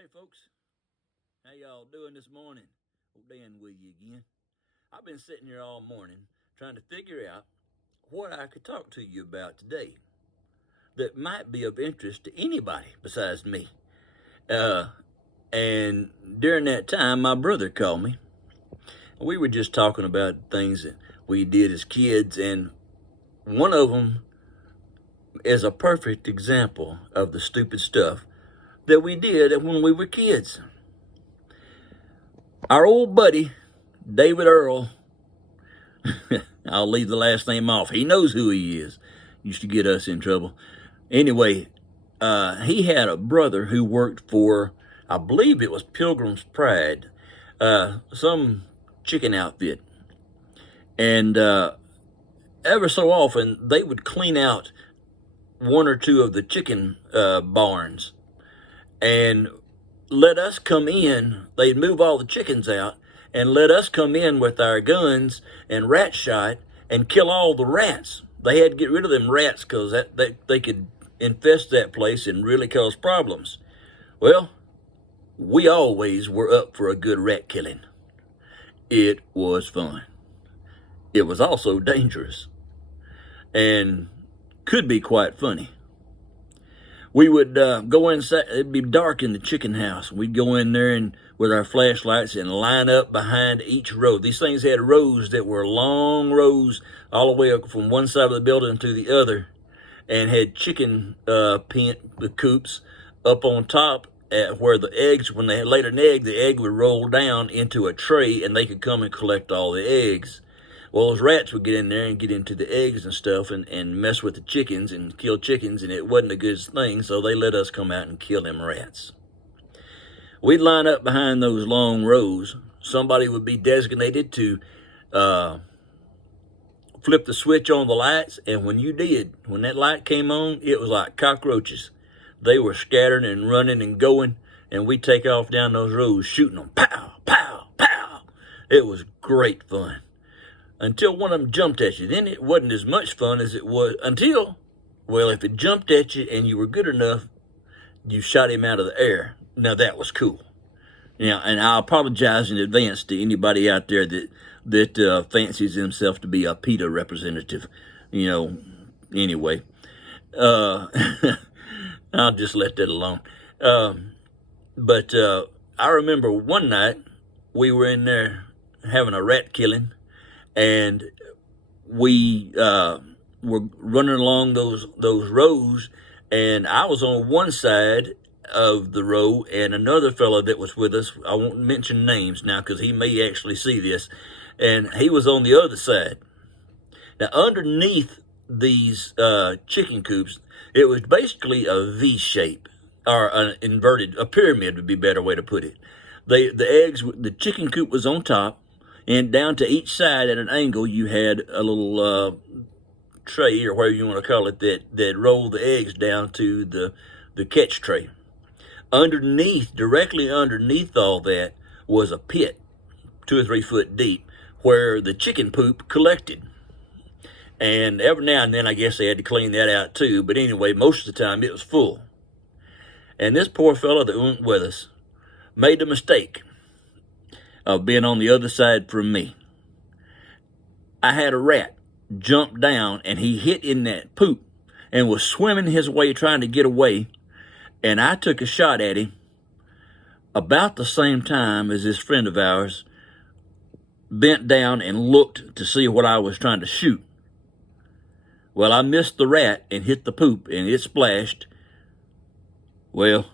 Hey folks, how y'all doing this morning? Old Dan with you again. I've been sitting here all morning trying to figure out what I could talk to you about today that might be of interest to anybody besides me. And during that time, my brother called me. We were just talking about things that we did as kids, and one of them is a perfect example of the stupid stuff that we did when we were kids. Our old buddy, David Earl, I'll leave the last name off. He knows who he is. Used to get us in trouble. Anyway, he had a brother who worked for, I believe it was Pilgrim's Pride, some chicken outfit. And ever so often, they would clean out one or two of the chicken barns and let us come in. They'd move all the chickens out and let us come in with our guns and rat shot and kill all the rats. They had to get rid of them rats because they could infest that place and really cause problems. Well, we always were up for a good rat killing. It was fun. It was also dangerous and could be quite funny. We would go inside. It'd be dark in the chicken house. We'd go in there and with our flashlights and line up behind each row. These things had rows that were long rows all the way up from one side of the building to the other, and had chicken the coops up on top at where the eggs, when they laid an egg, the egg would roll down into a tray and they could come and collect all the eggs. Well, those rats would get in there and get into the eggs and stuff and mess with the chickens and kill chickens, and it wasn't a good thing, so they let us come out and kill them rats. We'd line up behind those long rows. Somebody would be designated to flip the switch on the lights, and when that light came on, it was like cockroaches. They were scattering and running and going, and we'd take off down those rows shooting them. Pow, pow, pow. It was great fun. Until one of them jumped at you. Then it wasn't as much fun as it was until, well, if it jumped at you and you were good enough, you shot him out of the air. Now, that was cool. Now, and I apologize in advance to anybody out there that fancies himself to be a PETA representative. Anyway. I'll just let that alone. But I remember one night we were in there having a rat killing, and we were running along those rows, and I was on one side of the row, and another fellow that was with us, I won't mention names now because he may actually see this, and he was on the other side. Now, underneath these chicken coops, it was basically a V shape, or a pyramid would be a better way to put it. The chicken coop was on top, and down to each side at an angle, you had a little tray, or whatever you want to call it, that rolled the eggs down to the catch tray. Directly underneath all that, was a pit, 2 or 3 foot deep, where the chicken poop collected. And every now and then, I guess they had to clean that out too. But anyway, most of the time, it was full. And this poor fellow that went with us made the mistake of being on the other side from me. I had a rat jump down, and he hit in that poop and was swimming his way trying to get away. And I took a shot at him about the same time as this friend of ours bent down and looked to see what I was trying to shoot. Well, I missed the rat and hit the poop, and it splashed. Well,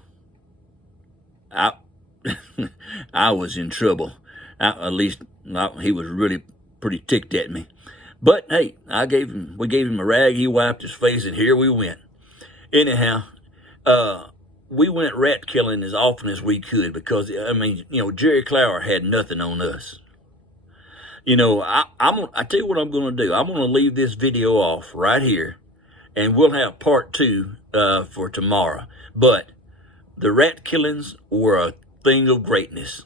I was in trouble. He was really pretty ticked at me. But hey, we gave him a rag. He wiped his face, and here we went. Anyhow, we went rat killing as often as we could because Jerry Clower had nothing on us. I tell you what I'm going to do. I'm going to leave this video off right here, and we'll have part 2 for tomorrow. But the rat killings were a thing of greatness.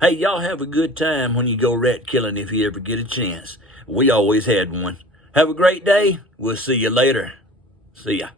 Hey, y'all have a good time when you go rat killing if you ever get a chance. We always had one. Have a great day. We'll see you later. See ya.